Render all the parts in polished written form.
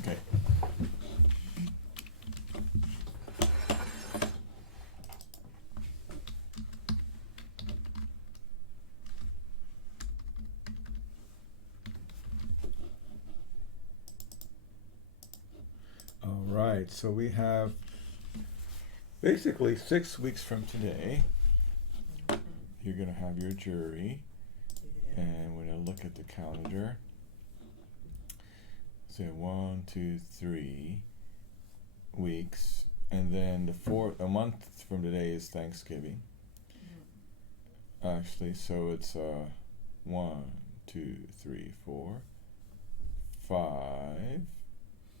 Okay. All right, so we have basically 6 weeks from today. You're going to have your jury, and we're going to look at the calendar. So 1, 2, 3 weeks, and then a month from today is Thanksgiving. Actually, so it's 1, 2, 3, 4, 5,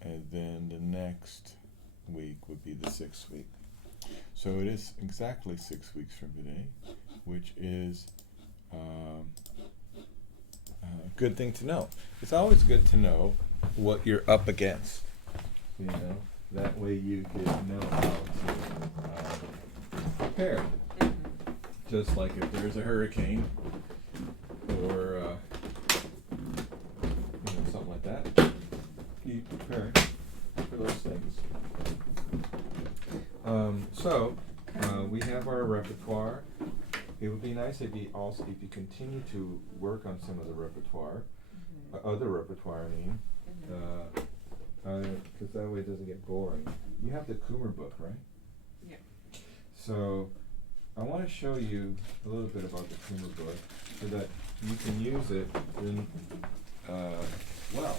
and then the next week would be the 6th week. So it is exactly 6 weeks from today, which is a good thing to know. It's always good to know what you're up against. You know, that way you can know how to prepare. Just like if there's a hurricane or something like that, you prepare for those things. We have our repertoire. It would be nice if you continue to work on some of the repertoire, other repertoire. I mean, because that way it doesn't get boring. You have the Coomer book, right? Yeah. So I want to show you a little bit about the Coomer book so that you can use it in well.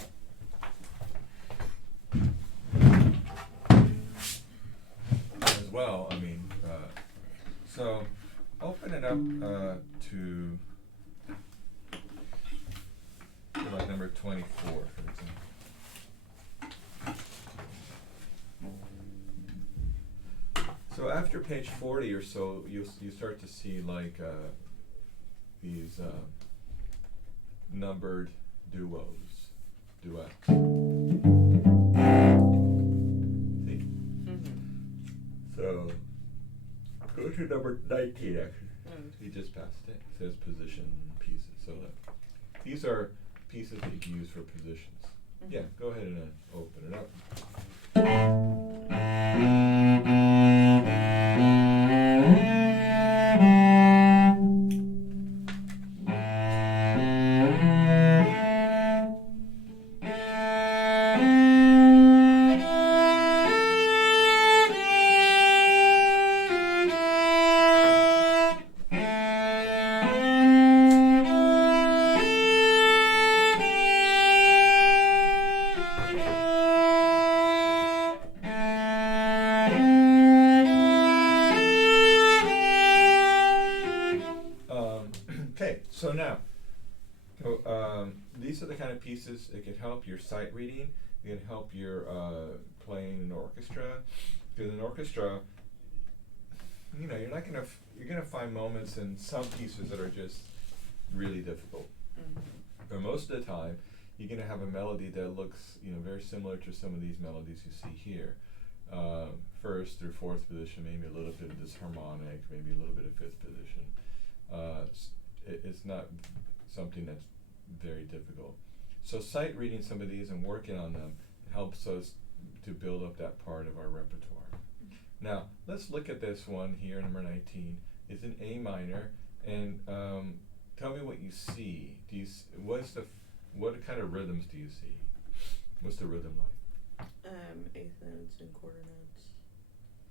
As well, I mean, so open it up to like number 24, for example. So after page 40 or so, you start to see like these numbered duets. See? So go to number 19 actually. He just passed it. It says position pieces. So these are pieces that you can use for positions. Yeah, go ahead and open it up. So now, these are the kind of pieces that can help your sight reading. It can help your playing in orchestra. Because in orchestra, you're gonna find moments in some pieces that are just really difficult. But most of the time, you're gonna have a melody that looks, very similar to some of these melodies you see here. First through fourth position, maybe a little bit of this harmonic, maybe a little bit of fifth position. It's not something that's very difficult. So sight reading some of these and working on them helps us to build up that part of our repertoire. Now, let's look at this one here, number 19. It's in A minor, and tell me what you see. What kind of rhythms do you see? What's the rhythm like? Eighth notes and quarter notes.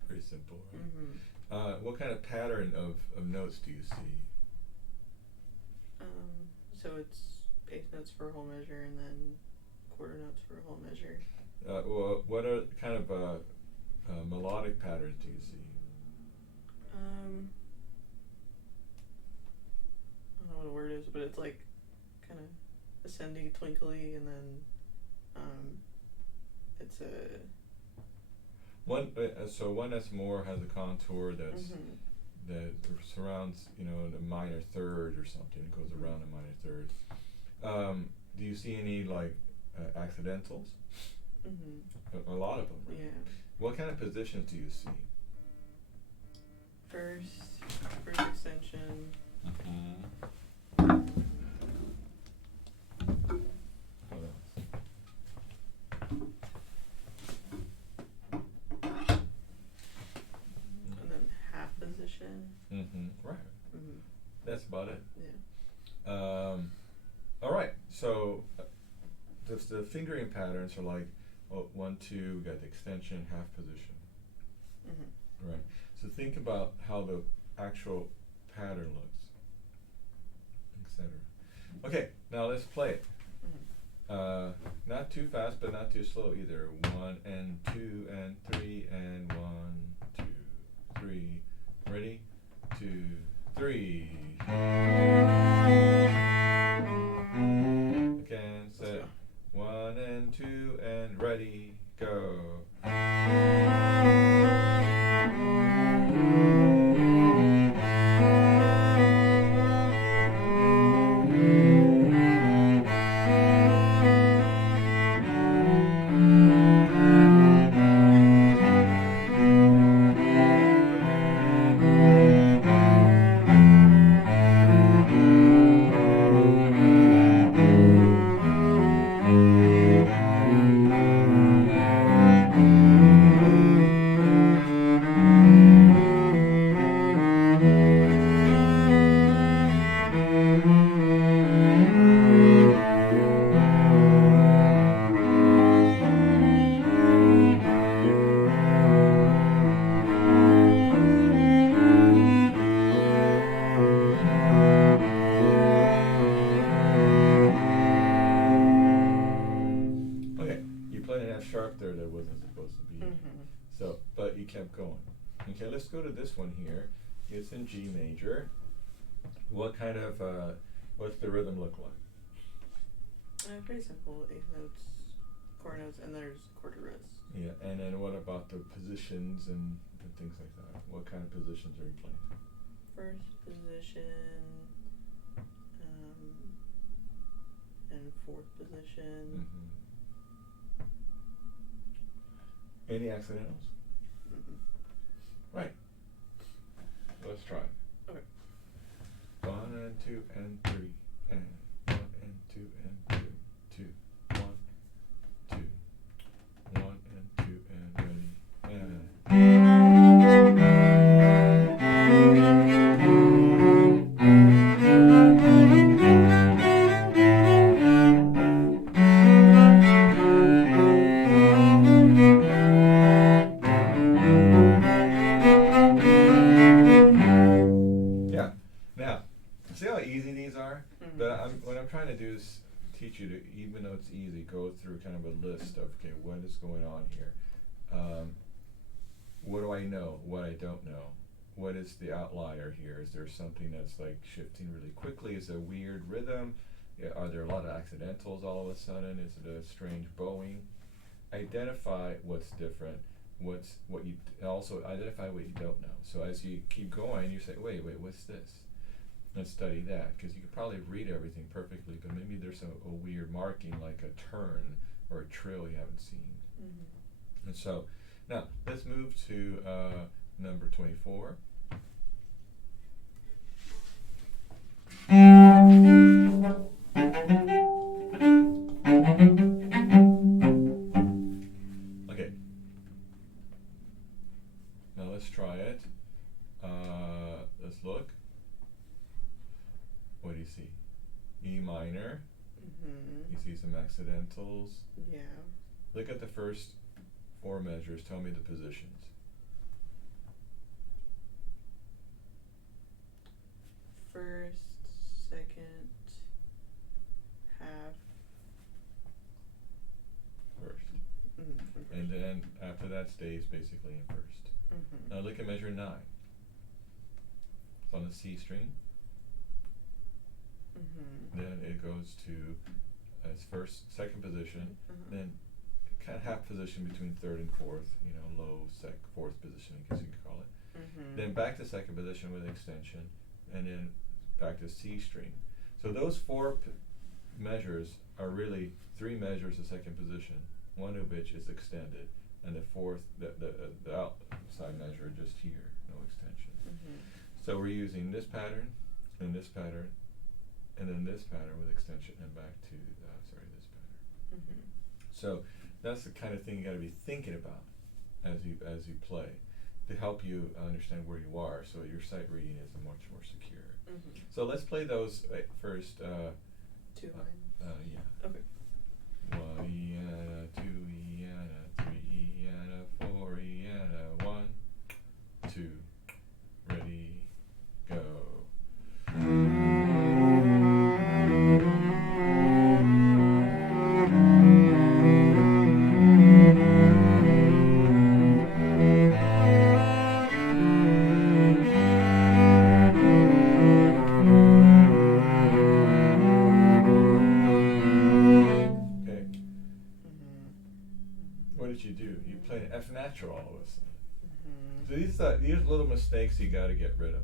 Very simple, right? What kind of pattern of notes do you see? So it's eighth notes for a whole measure and then quarter notes for a whole measure. Well, what are kind of melodic patterns do you see? I don't know what a word is, but it's like kind of ascending, twinkly, and then it's a one. So one that's more has a contour that surrounds, the minor third or something. It goes around the minor third. Do you see any like accidentals? A lot of them. Right? Yeah. What kind of positions do you see? First extension. What else? fingering patterns are like 1, 2. We got the extension, half position. Mm-hmm. Right. So think about how the actual pattern looks, etc. Okay, now let's play it. Mm-hmm. Not too fast, but not too slow either. 1 and 2 and 3 and 1, 2, 3. Ready? 2, 3. Again, set. 1 and 2 and ready, go. Sharp there that wasn't supposed to be. Mm-hmm. So, but you kept going. Okay, let's go to this one here. It's in G major. What kind of, what's the rhythm look like? Pretty simple. 8 notes, chord notes, and there's quarter rest. Yeah, and then what about the positions and things like that? What kind of positions are you playing? First position, and fourth position. Mm-hmm. Any accidentals? Mm-mm. Right. Let's try. Okay. 1 and 2 and 3 and 1 and 2 and 2, 2, 1, 2, 1 and 2 and ready and. What I'm trying to do is teach you to, even though it's easy, go through kind of a list of, okay, what is going on here? What do I know? What I don't know? What is the outlier here? Is there something that's like shifting really quickly? Is it a weird rhythm? Are there a lot of accidentals all of a sudden? Is it a strange bowing? Identify what's different. Also identify what you don't know. So as you keep going, you say, wait, what's this? Let's study that, because you could probably read everything perfectly, but maybe there's a weird marking like a turn or a trill you haven't seen. Mm-hmm. And so, now let's move to number 24. Okay. Now let's try it. Let's look. What do you see? E minor. Mm-hmm. You see some accidentals. Yeah. Look at the first 4 measures. Tell me the positions. First, second, half. First. Mm-hmm. And then after that stays basically in first. Mm-hmm. Now look at measure 9. It's on the C string. Mm-hmm. Then it goes to its second position, Mm-hmm. then kind of half position between third and fourth, low fourth position, I guess you could call it. Mm-hmm. Then back to second position with extension, and then back to C string. So those 4 measures are really 3 measures of second position, one of which is extended, and the fourth, the outside measure just here, no extension. Mm-hmm. So we're using this pattern, and this pattern, and then this pattern with extension, and back to this pattern. Mm-hmm. So that's the kind of thing you got to be thinking about as you play, to help you understand where you are, so your sight reading is much more secure. Mm-hmm. So let's play those first. 2 lines. Yeah. Okay. 1 Eana, 2 Eana, 3 Eana, 4 Eana, 1, 2, ready, go. What did you do? You played an F natural all of a sudden. So these little mistakes you got to get rid of.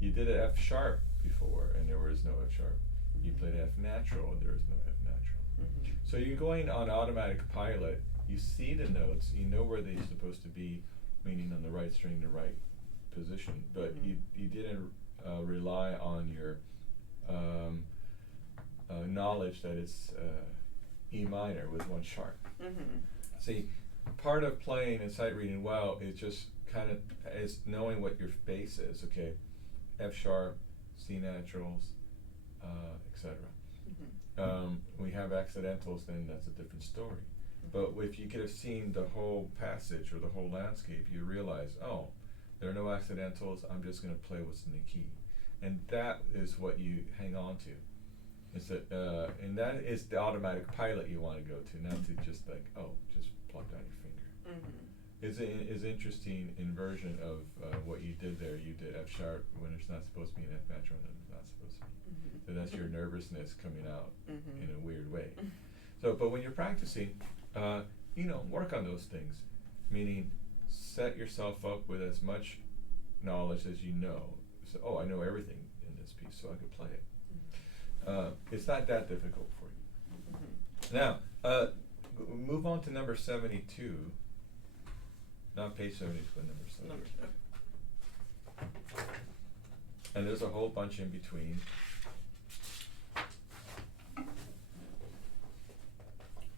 You did an F sharp before, and there was no F sharp. You played F natural, and there was no F natural. So you're going on automatic pilot. You see the notes. You know where they're supposed to be, meaning on the right string, the right position. But you didn't rely on your knowledge that it's E minor with 1 sharp. See, part of playing and sight reading well is just kind of is knowing what your bass is. Okay, F sharp, C naturals, etc. We have accidentals, then that's a different story. But if you could have seen the whole passage or the whole landscape, you realize, oh, there are no accidentals. I'm just going to play what's in the key, and that is what you hang on to. Is that and that is the automatic pilot you want to go to, not to just like, oh, just pluck down your finger. Is interesting inversion of what you did there. You did F sharp when it's not supposed to be an F natural, and it's not supposed to be. So that's your nervousness coming out in a weird way. So, but when you're practicing, work on those things. Meaning, set yourself up with as much knowledge as you know. So, oh, I know everything in this piece, so I could play it. It's not that difficult for you. Now, move on to number 72. Not page 72, but number 72. And there's a whole bunch in between.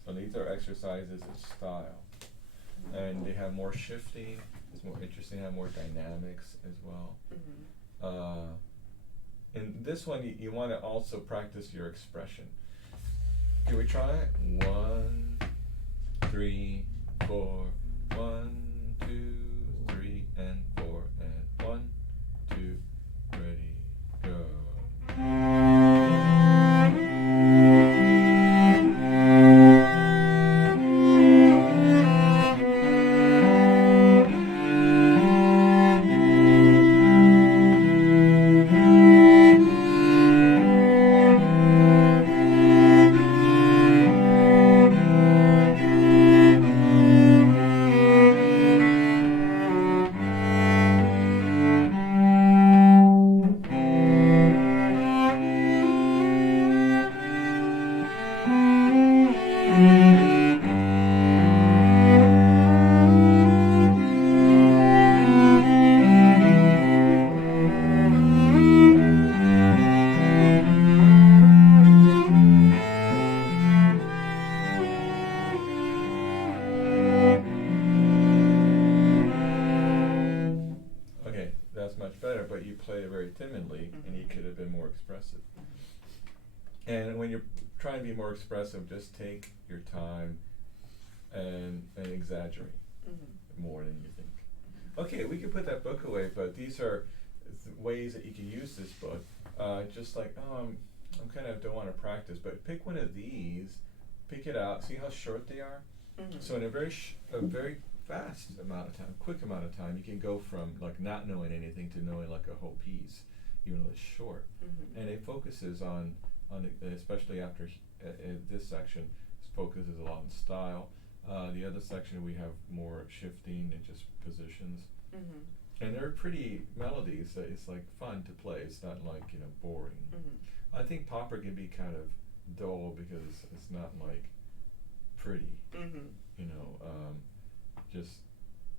So these are exercises in style. And they have more shifting, it's more interesting, have more dynamics as well. In this one, you want to also practice your expression. Can we try it? 1, 3, 4. 1, 2, 3, and 4, and 1, 2, ready, go. But you played it very timidly, and you could have been more expressive. And when you're trying to be more expressive, just take your time and exaggerate more than you think. Okay, we could put that book away, but these are ways that you can use this book. Just like, I'm kind of don't want to practice, but pick one of these, pick it out, see how short they are. So in a very fast amount of time, quick amount of time, you can go from like not knowing anything to knowing like a whole piece, even though it's short. And it focuses on especially after this section, focuses a lot on style. The other section we have more shifting and just positions. And they're pretty melodies that it's like fun to play. It's not like, boring. I think popper can be kind of dull because it's not like pretty, just,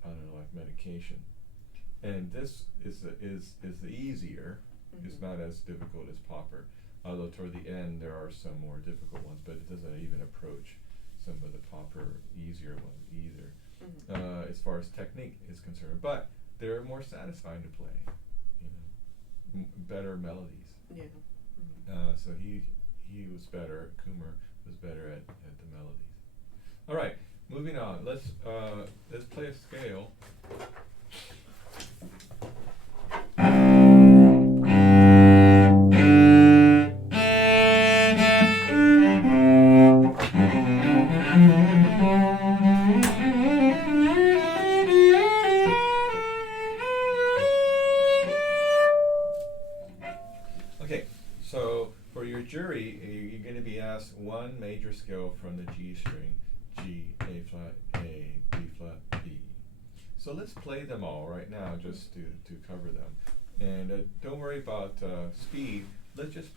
I don't know, like medication. And this is the easier. It's not as difficult as popper, although toward the end there are some more difficult ones, but it doesn't even approach some of the popper easier ones either, as far as technique is concerned. But they're more satisfying to play, better melodies. Yeah. So he was better, Coomer was better at the melodies. All right, moving on. Let's play a scale. Okay, so for your jury, you're going to be asked one major scale from the G string: G, A flat, A, B flat, B. So let's play them all right now, just to cover them. And don't worry about speed. Let's just,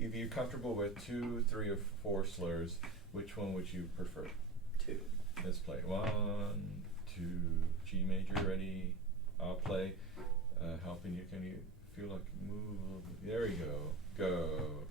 if you're comfortable with 2, 3, or 4 slurs, which one would you prefer? 2. Let's play 1, 2, G major. Ready? I'll play. Helping you. Can you feel like move? There you go. Go.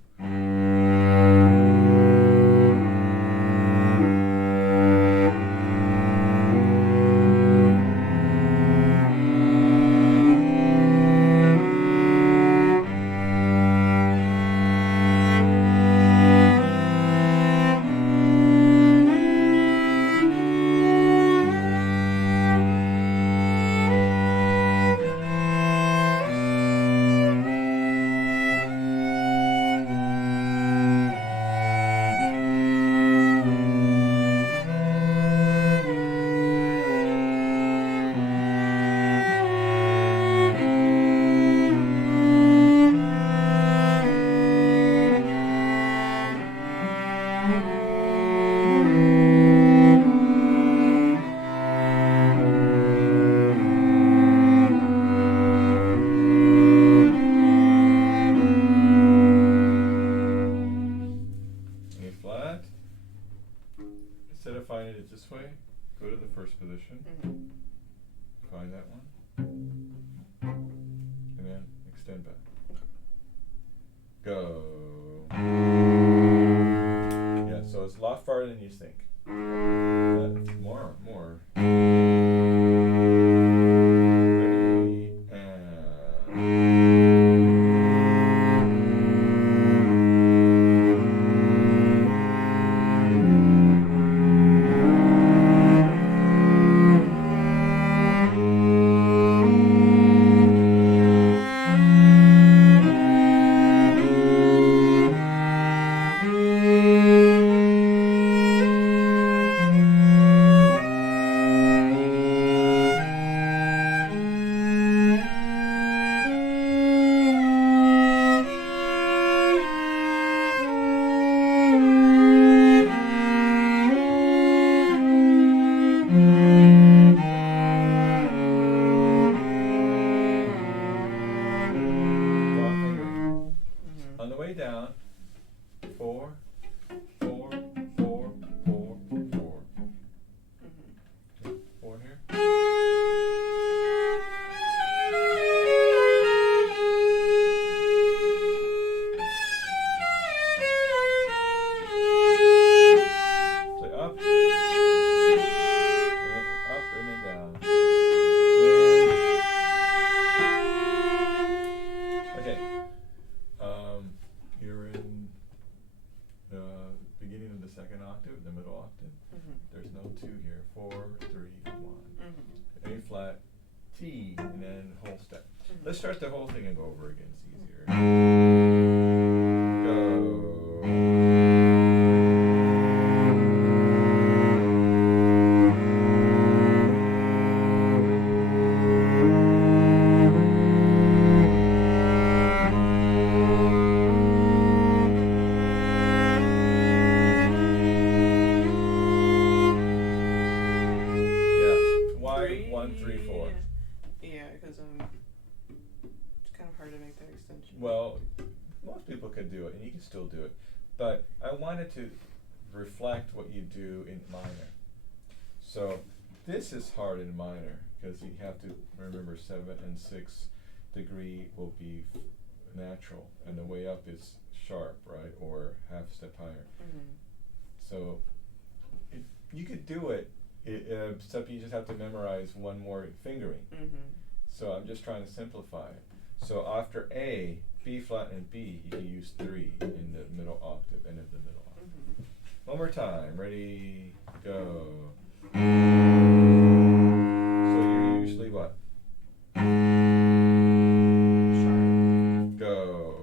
A flat. Instead of finding it this way, go to the first position. Find that one. And then extend back. Go. Yeah, so it's a lot farther than you think. More. Ready, on the way down, 4, 4, 4, 4, 4. 4 here. Play up, and then down. Okay. You're in the beginning of the second octave, the middle octave. There's no 2 here. 4, 3, 1. A flat, T, and then whole step. Let's start the whole thing and go over again. It's easier. Go. Yeah. Why 1, 3, 4? Yeah, because it's kind of hard to make that extension. Well, most people can do it, and you can still do it. But I wanted to reflect what you do in minor. So this is hard in minor, because you have to remember 7 and 6 degree will be natural, and the way up is sharp, right, or half step higher. So you could do it, except you just have to memorize one more fingering. So I'm just trying to simplify it. So after A, B flat and B, you can use 3 in the middle octave, end of the middle octave. One more time. Ready, go. So you're usually what? Sharp. Go.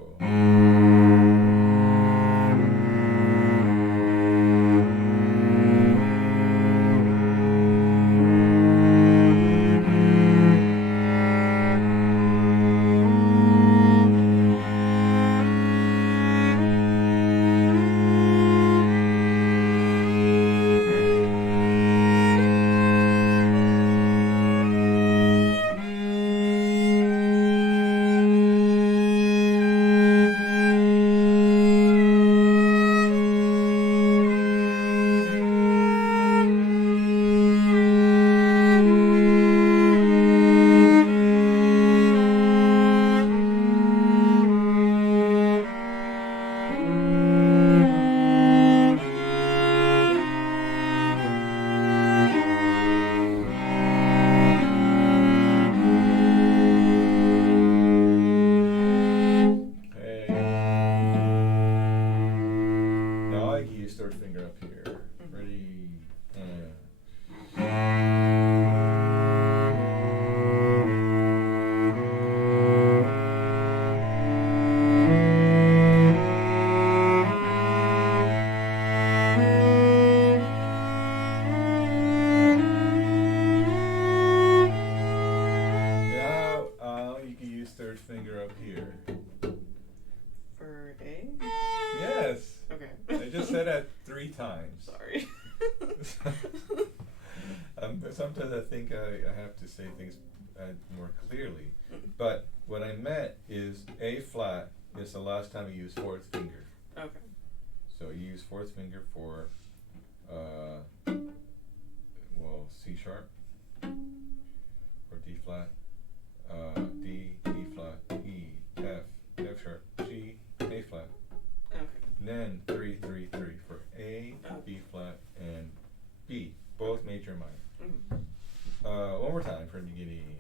Third finger up here. Ready, and now you can use third finger up here. For A? Yes. Okay. I just said that 3 times. Sorry. Sometimes I think I have to say things more clearly. But what I meant is A flat is the last time you use fourth finger. Okay. So you use fourth finger for, C sharp, or D flat, D, E flat, E, F sharp, G, A flat. Okay. And then 3, 3, 3 for A, B flat, and B, both major and minor. One more time for the beginning.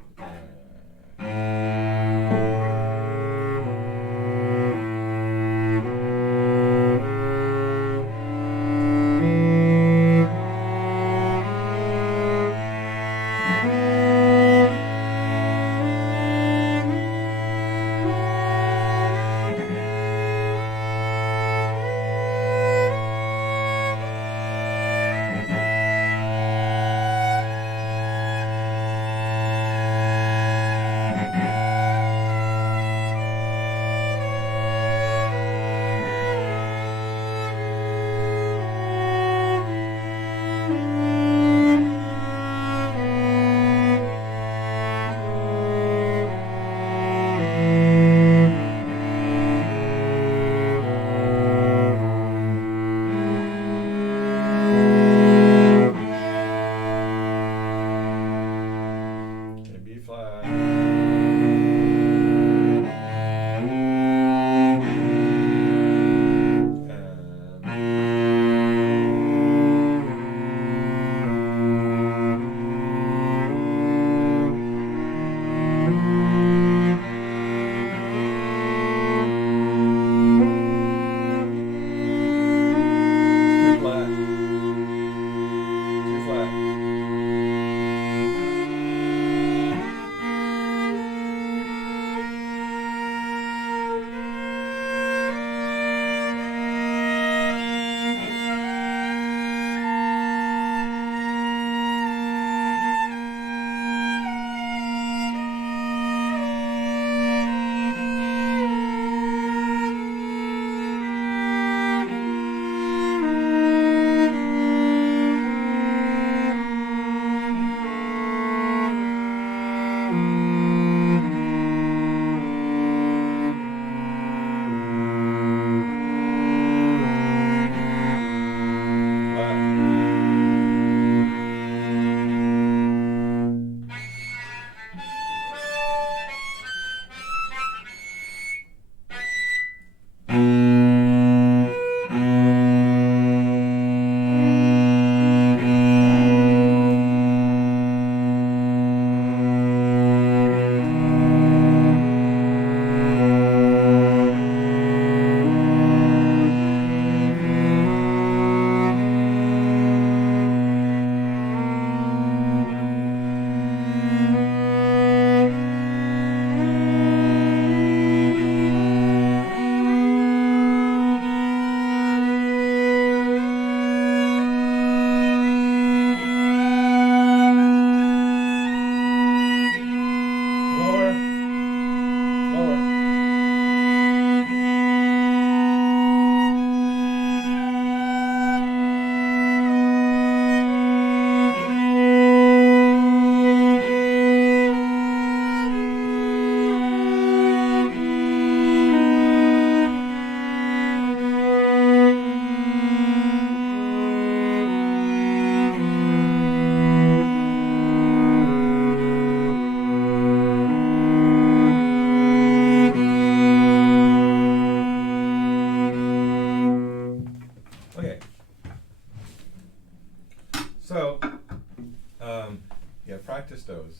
practice those.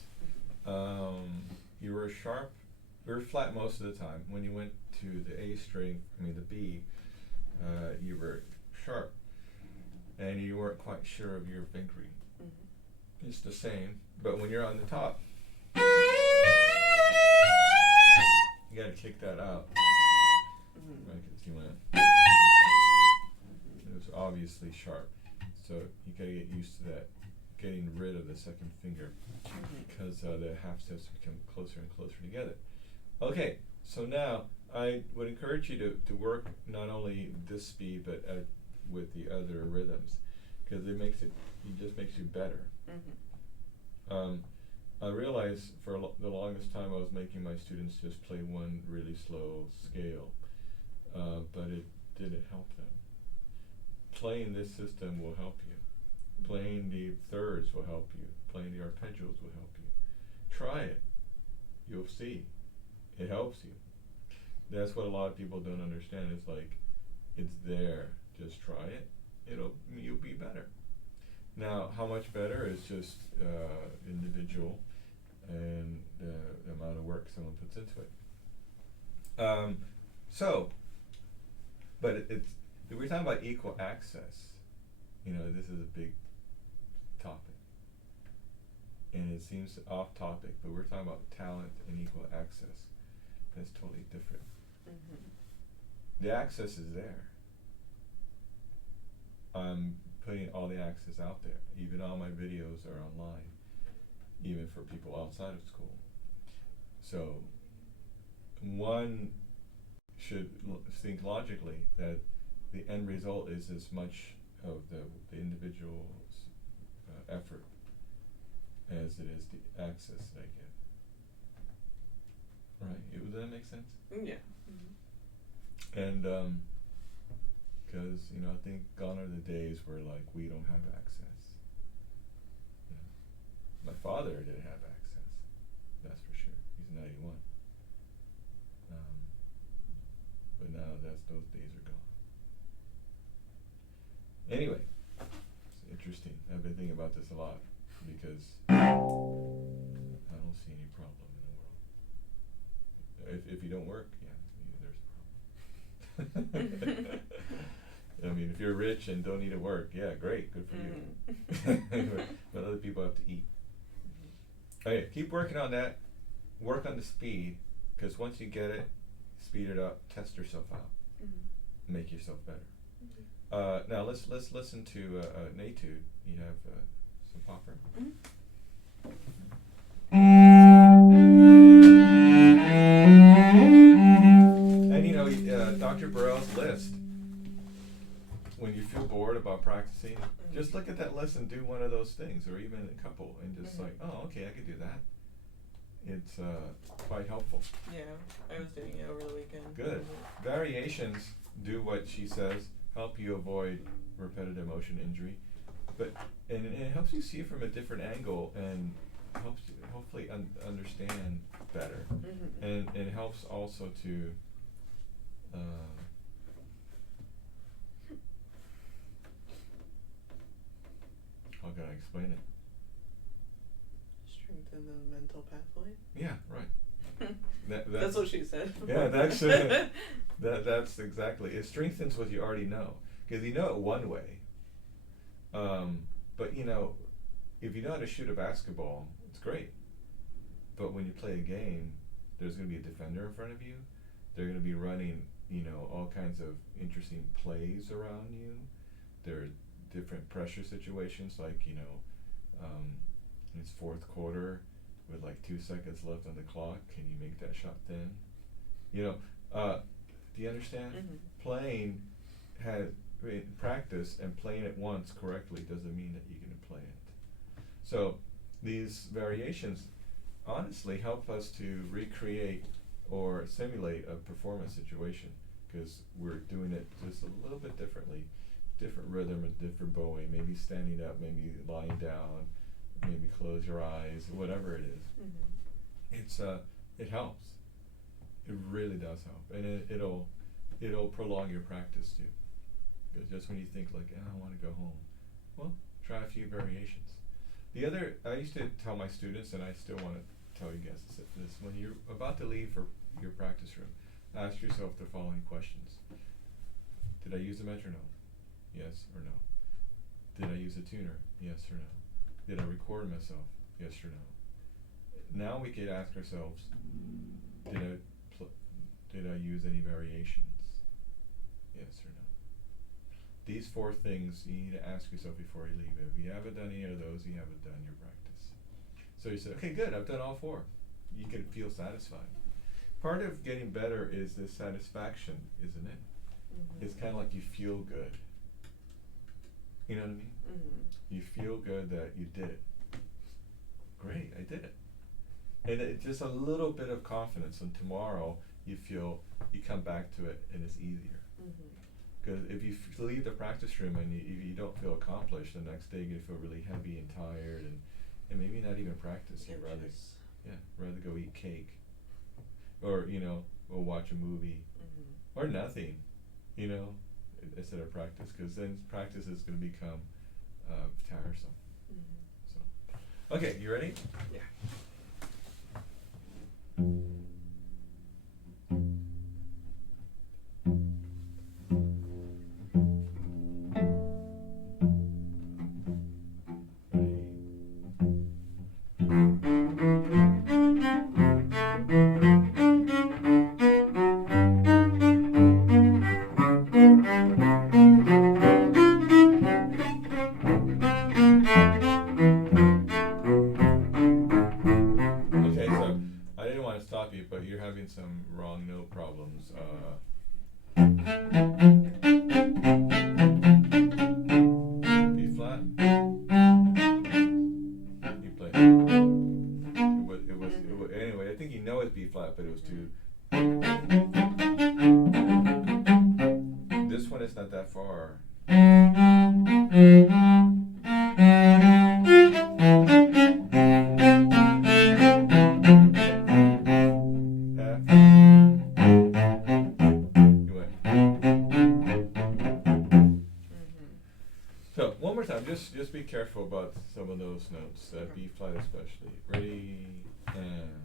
You were sharp, you were flat most of the time. When you went to the A string, the B, you were sharp, and you weren't quite sure of your fingering. Mm-hmm. It's the same, but when you're on the top, you gotta kick that out. Mm-hmm. Right, 'cause you went. It was obviously sharp, so you gotta get used to that, getting rid of the second finger, because the half steps become closer and closer together. Okay, so now I would encourage you to work not only this speed but with the other rhythms, because it just makes you better. Mm-hmm. I realized for the longest time I was making my students just play one really slow scale, but it didn't help them. Playing this system will help you. Playing the thirds will help you. Playing the arpeggios will help you. Try it. You'll see. It helps you. That's what a lot of people don't understand. It's like, it's there. Just try it. You'll be better. Now, how much better is just individual and the amount of work someone puts into it. But we're talking about equal access. This is a big topic, and it seems off topic, but we're talking about talent and equal access. That's totally different. Mm-hmm. The access is there. I'm putting all the access out there. Even all my videos are online, even for people outside of school. So one should think logically that the end result is as much of the individual's effort as it is the access that I get. Right? Does that make sense? Yeah. Mm-hmm. And because I think gone are the days where like we don't have access. My father didn't have access. That's for sure. He's 91. But now those days are gone. Anyway, it's interesting. I've been thinking about this a lot because I don't see any problem in the world. If you don't work, there's a problem. If you're rich and don't need to work, great, good for you. But other people have to eat. Okay, keep working on that. Work on the speed, because once you get it, speed it up, test yourself out, make yourself better. Now let's listen to an etude. You have some popper. And Dr. Burrell's list. When you feel bored about practicing, just look at that list and do one of those things, or even a couple, and just like, oh, okay, I could do that. It's quite helpful. Yeah, I was doing it over the weekend. Good. Variations do what she says, help you avoid repetitive motion injury, and it helps you see it from a different angle and helps you hopefully understand better, and it helps also to how can I explain it? Strengthen the mental pathway. Yeah, right. That's what she said. Yeah, that's exactly. It strengthens what you already know, because you know it one way. But if you know how to shoot a basketball, it's great. But when you play a game, there's going to be a defender in front of you. They're going to be running, all kinds of interesting plays around you. There are different pressure situations, like it's fourth quarter with like 2 seconds left on the clock. Can you make that shot then? Do you understand? Playing practice, and playing it once correctly doesn't mean that you can play it. So these variations honestly help us to recreate or simulate a performance situation, because we're doing it just a little bit differently. Different rhythm, a different bowing, maybe standing up, maybe lying down, maybe close your eyes, whatever it is. It helps. It really does help, and it'll prolong your practice too. Because just when you think like, I want to go home, well, try a few variations. The other, I used to tell my students, and I still want to tell you guys this, when you're about to leave for your practice room, ask yourself the following questions. Did I use a metronome? Yes or no? Did I use a tuner? Yes or no? Did I record myself? Yes or no? Now we could ask ourselves, did I use any variations? Yes or no? These 4 things you need to ask yourself before you leave. If you haven't done any of those, you haven't done your practice. So you say, okay, good, I've done all 4. You can feel satisfied. Part of getting better is the satisfaction, isn't it? Mm-hmm. It's kind of like you feel good. You know what I mean? Mm-hmm. You feel good that you did it. Great, I did it. And it's just a little bit of confidence, and tomorrow you come back to it and it's easier. Because if you leave the practice room and you don't feel accomplished, the next day you're going to feel really heavy and tired and maybe not even practice. You'd rather go eat cake or watch a movie or nothing, instead of practice, because then practice is going to become tiresome. So, okay, you ready? Yeah. Okay, so I didn't want to stop you, but you're having some wrong note problems. B flat. You play. Anyway, I think you know it's B flat, but it was too. This one is not that far. So one more time, just be careful about some of those notes, B flat especially. Ready and.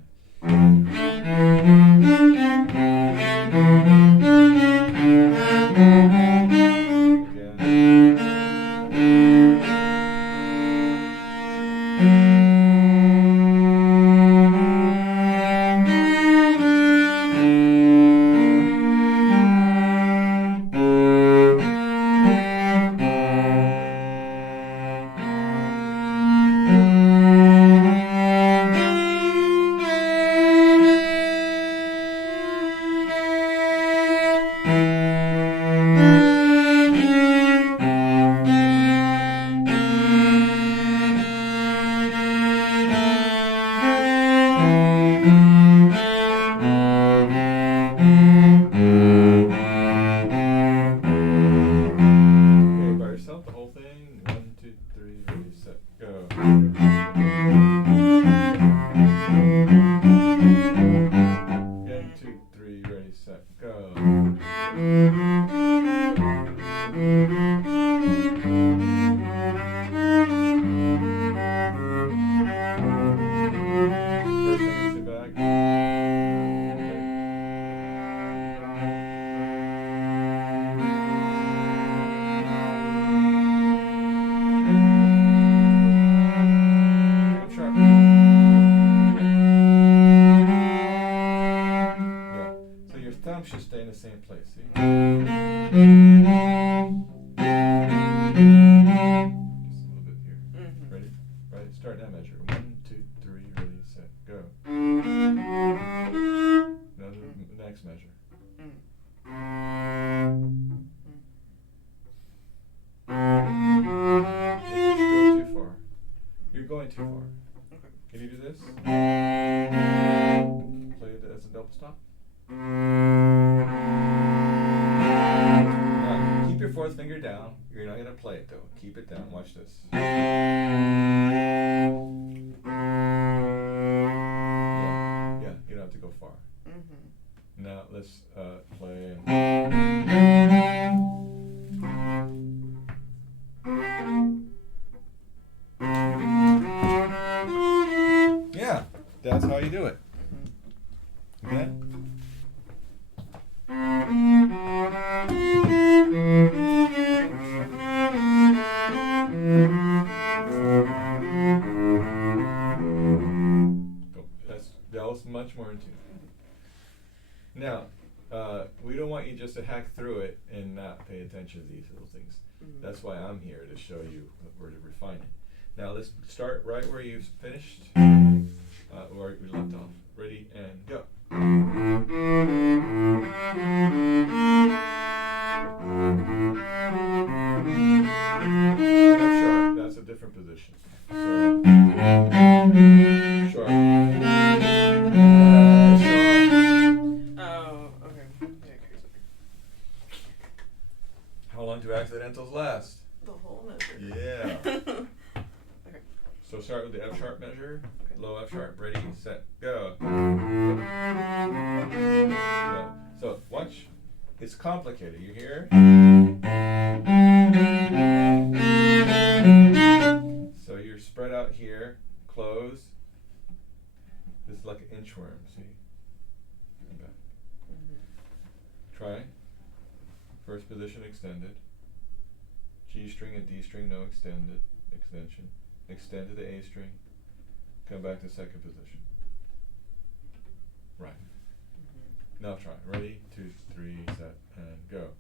The whole thing. 1, 2, 3, ready, set, go. 1, 2, 3, ready, set, go. First thing is the back. Thumb should stay in the same place. See? Just a little bit here. Ready? Right. Start that measure. 1, 2, 3. Ready, set, go. Now the next measure. It's still too far. You're going too far. Can you do this? Play it as a double stop. Now, keep your 4th finger down. You're not going to play it though. Keep it down. Watch this. Yeah, you don't have to go far. Now let's play. that's how you do it. Okay? That was much more in tune. Now, we don't want you just to hack through it and not pay attention to these little things. That's why I'm here, to show you where to refine it. Now let's start right where you finished, where we left off. Ready and go. F sharp, that's a different position. So, sharp. Oh, okay. Yeah, crazy. How long do accidentals last? The whole measure. Yeah. Okay. So start with the F sharp measure. Okay. Low F sharp. Ready, set, go. So watch. It's complicated. You hear? So you're spread out here. Close. This is like an inchworm. See? Come back. Try. First position extended. G string and D string, no extension. Extend to the A string. Come back to second position. Right. Now try. Ready? 2, 3, set, and go.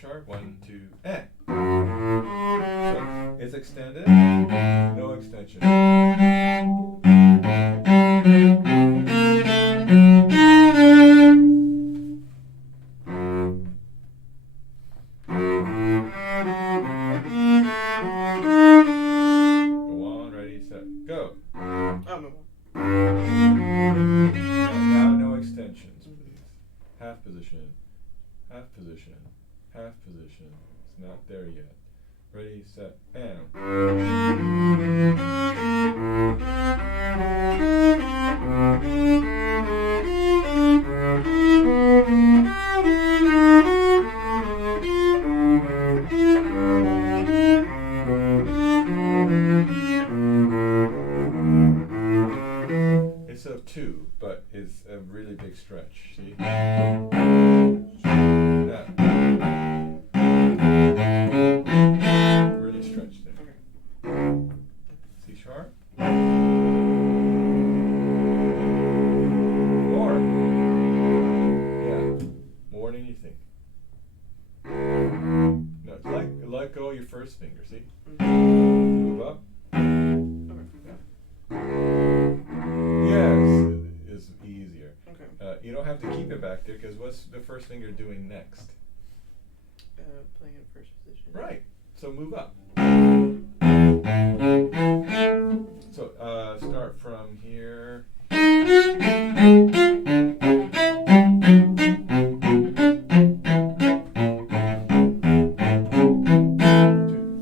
Sharp, 1, 2, and. So it's extended, no extension. Go on, ready, set, go. Now no extensions, please. Half position, half position. Half position. It's not there yet. Ready, set, and. It's a 2, but it's a really big stretch. See? Really stretched there. C sharp. More. Yeah. More than you think. No, let go of your first finger, see? Move up. Yes, is easier. Okay. You don't have to keep it back there, because what's the first finger doing next? Playing in first position. Right. So move up. So start from here. 2,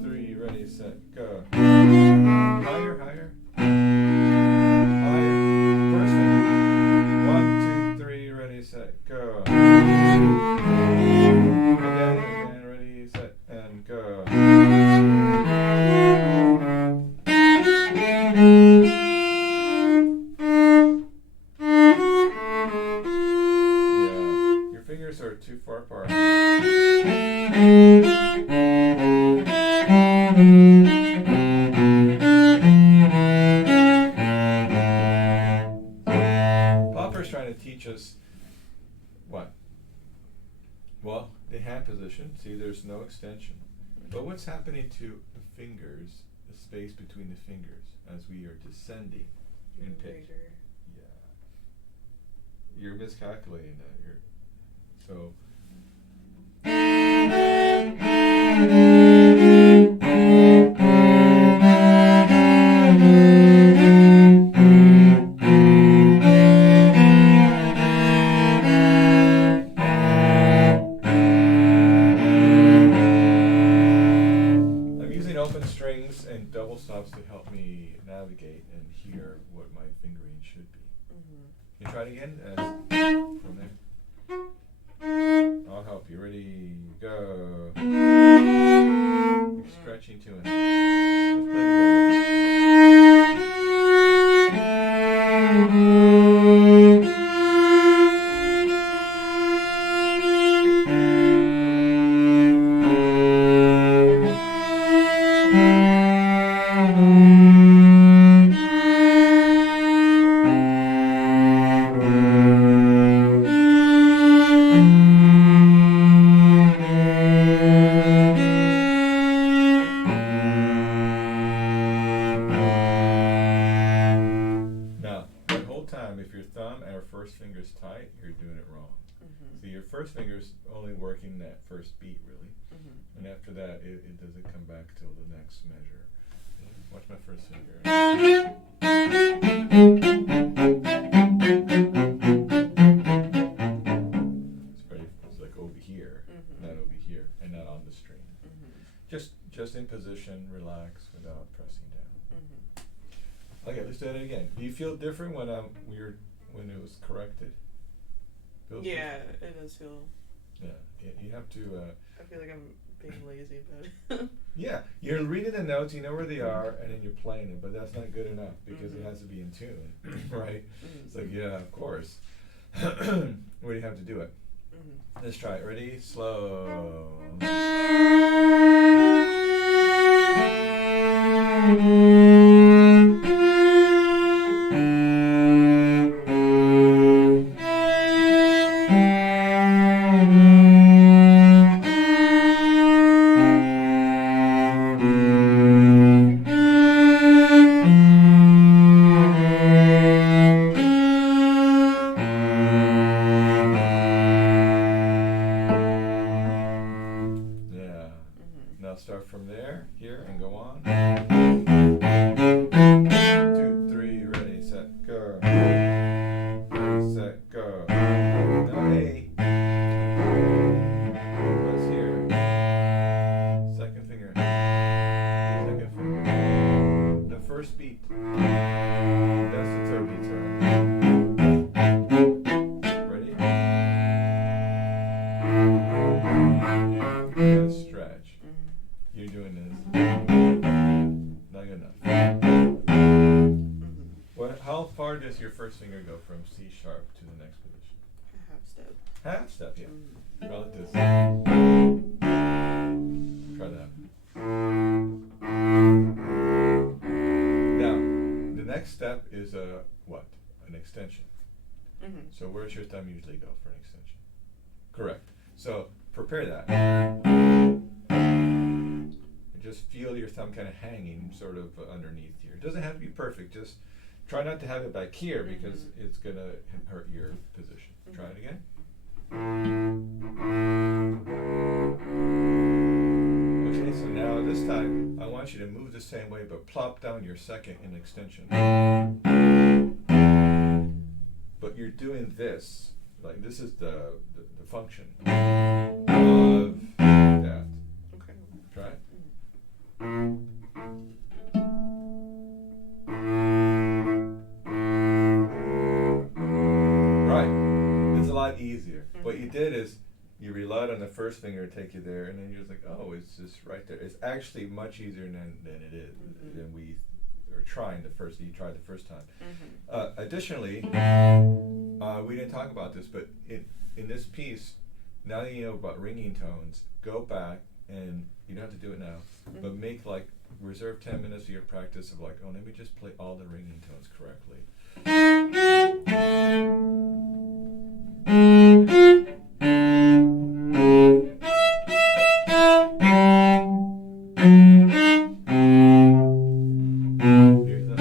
3, ready, set, go. Higher, higher. Higher. First finger. 1, 2, 3, ready, set, go. Again, ready, set, and go. Yeah, your fingers are too far apart. Popper's trying to teach us what? Well, the hand position. See, there's no extension. But what's happening to the fingers, the space between the fingers, as we are descending in pitch? Yeah. You're miscalculating that. So. double stops to help me navigate and hear what my fingering should be. You try it again from there. I'll help you. Ready, go. You're stretching to it. Let's play first finger's tight, you're doing it wrong. So your first finger's only working that first beat, really. And after that, it doesn't come back till the next measure. Watch my first finger. It's like over here, not over here, and not on the string. Just in position, relax, without pressing down. Okay, let's do it again. Do you feel different when when it was corrected? Feels different? It does feel. Yeah, you have to. I feel like I'm being lazy about it. Yeah, you're reading the notes, you know where they are, and then you're playing it, but that's not good enough because it has to be in tune, right? It's like, yeah, of course. Where do you have to do it? Let's try it. Ready? Slow. Now start from there, here, and go on. 2, 3, ready, set, go. Ready, set, go. Now A. Let's hear. Second finger. Second finger. The first beat. That's the third beat, sorry. Ready? You gotta stretch. You're doing this. Not good enough. How far does your first finger go from C sharp to the next position? A half step. Half step, yeah. Relative. Try that. Now, the next step is what? An extension. So where's your thumb usually go for an extension? Correct. So prepare that. Just feel your thumb kind of hanging sort of underneath here. It doesn't have to be perfect. Just try not to have it back here because it's going to hurt your position. Try it again. Okay, so now this time I want you to move the same way but plop down your second in extension. But you're doing this. Like this is the function of that. Okay. Try it. Right. It's a lot easier. What you did is you relied on the first finger to take you there, and then you're just like, oh, it's just right there. It's actually much easier than it is, than we are trying you tried the first time. Additionally, we didn't talk about this, but in this piece, now that you know about ringing tones, go back and you don't have to do it now, but reserve 10 minutes of your practice of like, oh, let me just play all the ringing tones correctly. Here's that.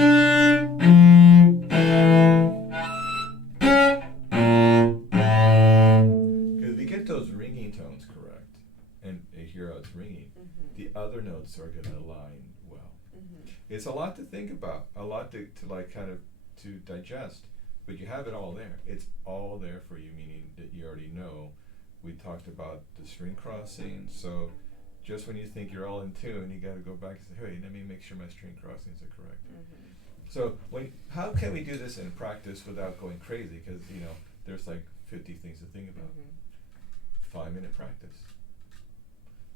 Because if you get those ringing tones correct, and you hear how it's ringing, the other notes are going to align well. It's a lot to think about, a lot to like kind of to digest, but you have it all there. It's all there for you, meaning that you already know. We talked about the string crossing, so just when you think you're all in tune, you got to go back and say, hey, let me make sure my string crossings are correct. So how can we do this in practice without going crazy? Because, you know, there's like 50 things to think about. 5-minute practice.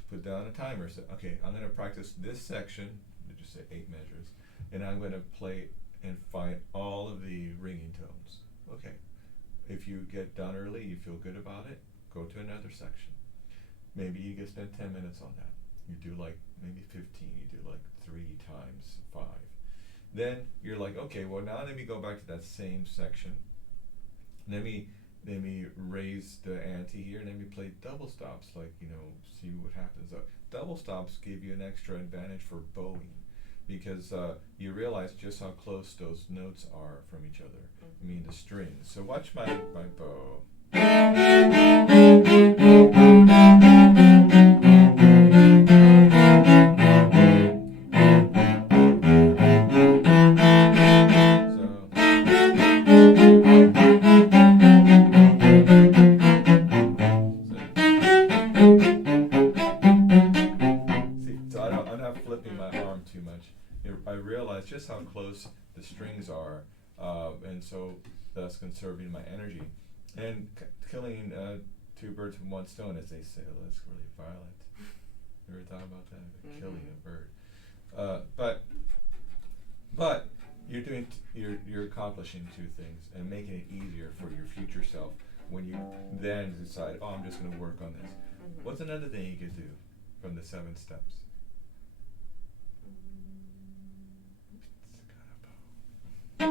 Put down a timer. So, okay, I'm going to practice this section, just say 8 measures, and I'm going to play and find all of the ringing tones. Okay. If you get done early, you feel good about it, go to another section. Maybe you can spend 10 minutes on that. You do like maybe 15, you do like 3 times 5. Then you're like, okay, well now let me go back to that same section. Let me raise the ante here, and let me play double stops, like, you know, see what happens. Double stops give you an extra advantage for bowing, because you realize just how close those notes are from each other. I mean the strings. So watch my bow. Flipping my arm too much. I realize just how close the strings are, and so thus conserving my energy and killing 2 birds with 1 stone, as they say. Oh, that's really violent. You ever thought about that? Killing a bird. But you're doing you're accomplishing 2 things and making it easier for your future self when you then decide, oh, I'm just going to work on this. What's another thing you could do from the 7 steps? So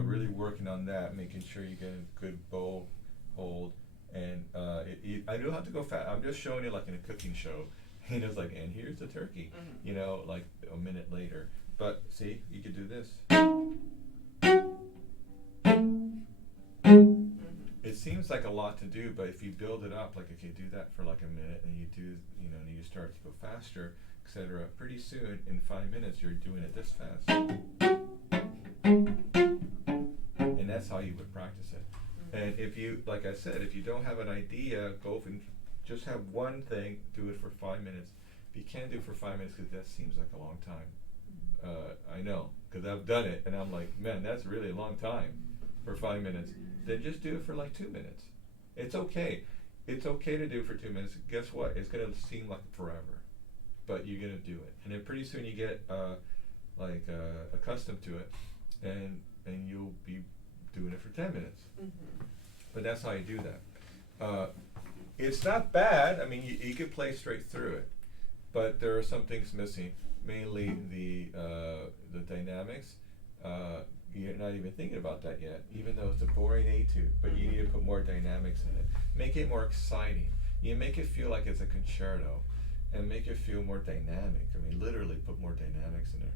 really working on that, making sure you get a good bow hold, and I don't have to go fast. I'm just showing you like in a cooking show, and it's like, and here's the turkey, you know, like a minute later. But see, you could do this. It seems like a lot to do, but if you build it up, like if you do that for like a minute, and you do, you know, and you start to go faster, etc., pretty soon in 5 minutes you're doing it this fast. And that's how you would practice it. And if you, like I said, if you don't have an idea, go and just have one thing, do it for 5 minutes. If you can't do it for 5 minutes, because that seems like a long time. I know, because I've done it, and I'm like, man, that's really a long time for 5 minutes. Then just do it for like 2 minutes. It's okay. It's okay to do it for 2 minutes. Guess what? It's going to seem like forever, but you're going to do it. And then pretty soon you get accustomed to it, and you'll be doing it for 10 minutes. But that's how you do that. It's not bad. I mean, you could play straight through it, but there are some things missing, mainly the dynamics. You're not even thinking about that yet, even though it's a boring etude, but you need to put more dynamics in it. Make it more exciting. You make it feel like it's a concerto, and make it feel more dynamic. I mean, literally put more dynamics in there.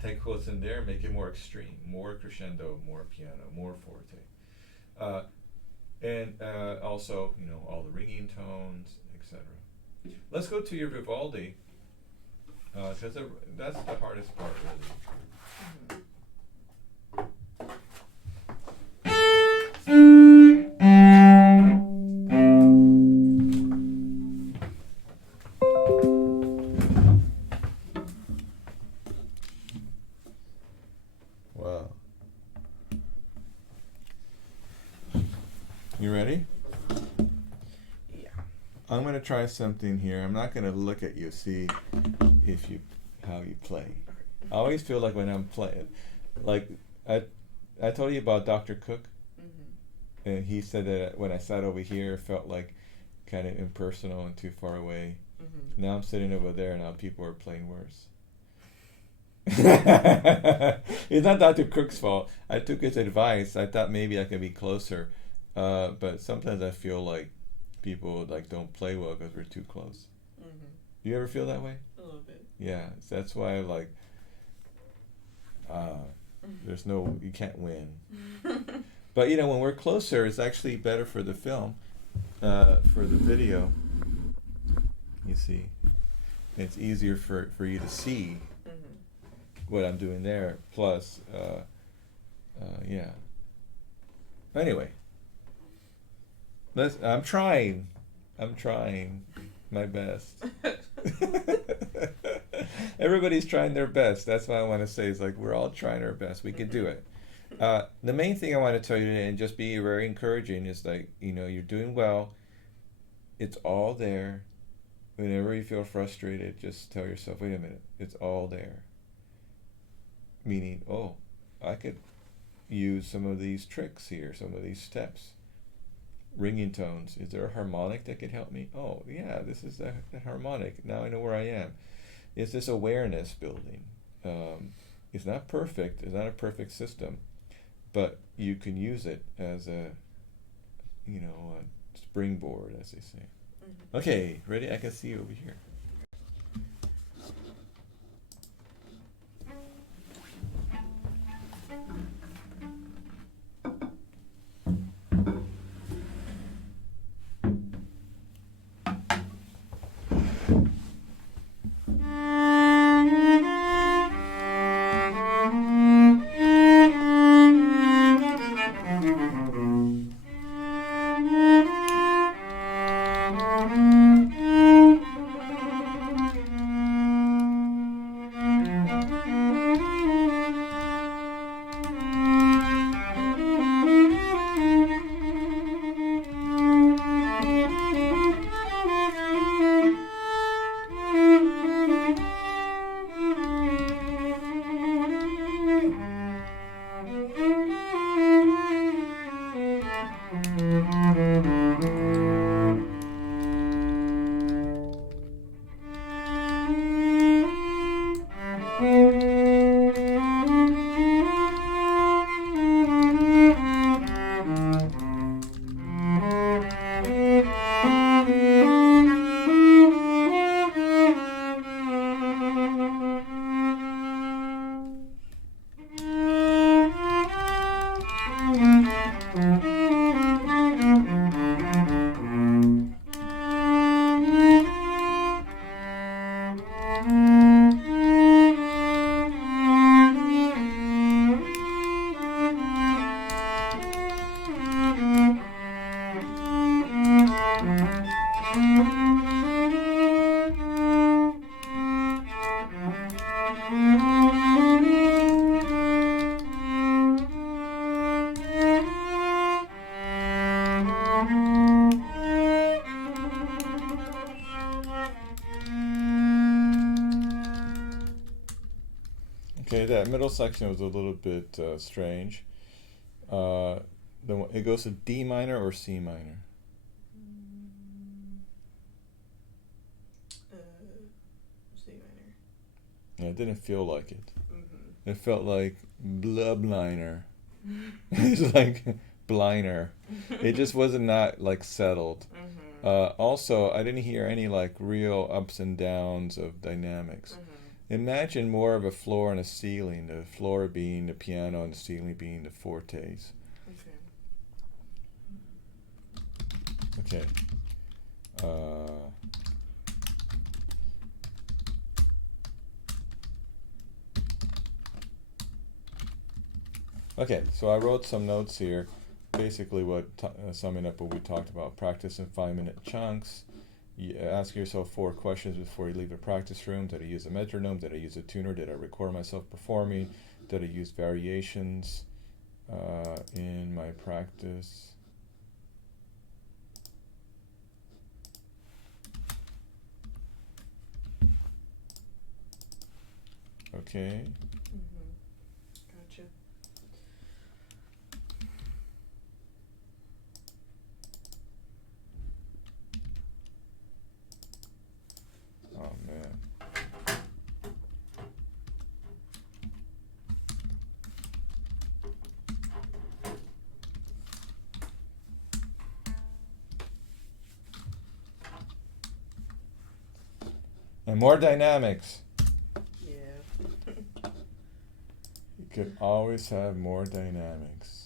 Take what's in there, make it more extreme, more crescendo, more piano, more forte. And also, you know, all the ringing tones, etc. Let's go to your Vivaldi, because that's the hardest part, really. Wow. You ready? Yeah. I'm going to try something here. I'm not going to look at you, see how you play. I always feel like when I'm playing, like I told you about Dr. Cook, and he said that when I sat over here, it felt like kind of impersonal and too far away. Now I'm sitting over there, and now people are playing worse. It's not Dr. Cook's fault. I took his advice. I thought maybe I could be closer, but sometimes I feel like people like don't play well because we're too close. You ever feel that way? A little bit. Yeah, so that's why like you can't win. But you know, when we're closer, it's actually better for the film, for the video. You see, it's easier for you to see what I'm doing there. Plus, yeah. Anyway, I'm trying my best. Everybody's trying their best. That's what I want to say. Is like we're all trying our best. We can do it. The main thing I want to tell you today, and just be very encouraging, is like, you're doing well. It's all there. Whenever you feel frustrated, just tell yourself, wait a minute, it's all there. Meaning, oh, I could use some of these tricks here, some of these steps. Ringing tones. Is there a harmonic that could help me? Oh, yeah, this is the harmonic. Now I know where I am. It's this awareness building. It's not perfect. It's not a perfect system. But you can use it as a springboard, as they say. Mm-hmm. Okay, ready? I can see you over here. Okay, that middle section was a little bit strange. It goes to D minor or C minor? C minor. Yeah, it didn't feel like it. Mm-hmm. It felt like bliner. It's like bliner. It just wasn't not like settled. Mm-hmm. Also, I didn't hear any like real ups and downs of dynamics. Mm-hmm. Imagine more of a floor and a ceiling, the floor being the piano and the ceiling being the fortes. Okay. Okay, so I wrote some notes here. Basically, summing up what we talked about: practice in 5-minute chunks. You ask yourself 4 questions before you leave the practice room. Did I use a metronome? Did I use a tuner? Did I record myself performing? Did I use variations in my practice? Okay. Mm-hmm. Gotcha. Oh man. And more dynamics. Yeah. You could always have more dynamics.